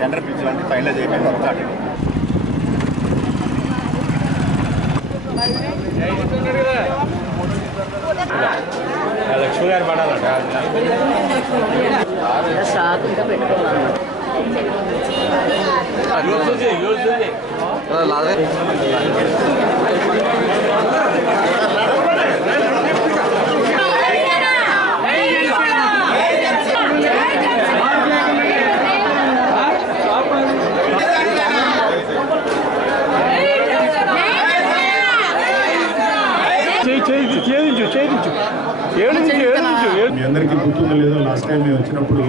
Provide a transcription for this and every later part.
Tender పిలిచి finalise అయిపోయింది. లక్ష్మి గారు పడాలట మీ అందరికీ గుర్తుందో లేదో లాస్ట్ టైం మేము వచ్చినప్పుడు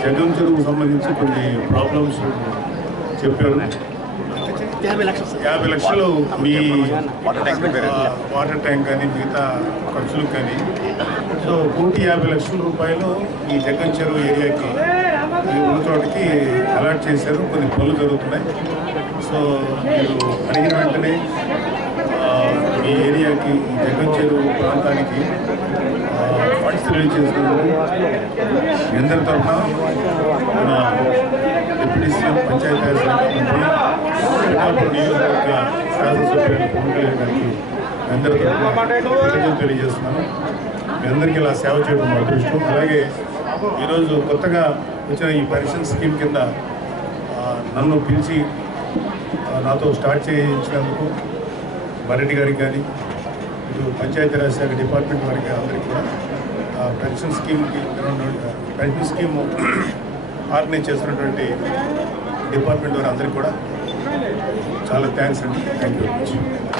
జగం చెరువుకు సంబంధించి కొన్ని ప్రాబ్లమ్స్ చెప్పారు. 50 లక్షలు మీ వాటర్ ట్యాంక్ కానీ మిగతా ఖర్చులకు కానీ, సో 50 లక్షల రూపాయలు ఈ జగం చెరువు ఏరియాకి ఈ ఉన్న చోటకి అలాట్ చేశారు. కొన్ని పనులు జరుగుతున్నాయి. సో మీరు అడిగిన వెంటనే ఈ ఏరియాకి జగం చెరువు ప్రాంతానికి ఫండ్స్ రిలీజ్ చేస్తున్నారు. అందరి తరఫున మన డిప్యూటీ సీఎం పంచాయతీరాజ్ మంత్రి నియోజకవర్గ శాసనసభ్యులు పవన్ కళ్యాణ్ గారికి అందరి తరఫున తెలియజేస్తున్నాను. మీ అందరికీ ఇలా సేవ చేయడం మా అదృష్టం. అలాగే ఈరోజు కొత్తగా వచ్చిన ఈ పెన్షన్ స్కీమ్ కింద నన్ను పిలిచి నాతో స్టార్ట్ చేయించినందుకు మరెడ్డి గారికి కానీ, ఇటు పంచాయతీరాజ్ శాఖ డిపార్ట్మెంట్ వారికి అందరికీ కూడా పెన్షన్ స్కీమ్ ఆర్గనైజ్ చేస్తున్నటువంటి డిపార్ట్మెంట్ వారి అందరికీ కూడా చాలా థ్యాంక్స్ అండి. Thank you very much.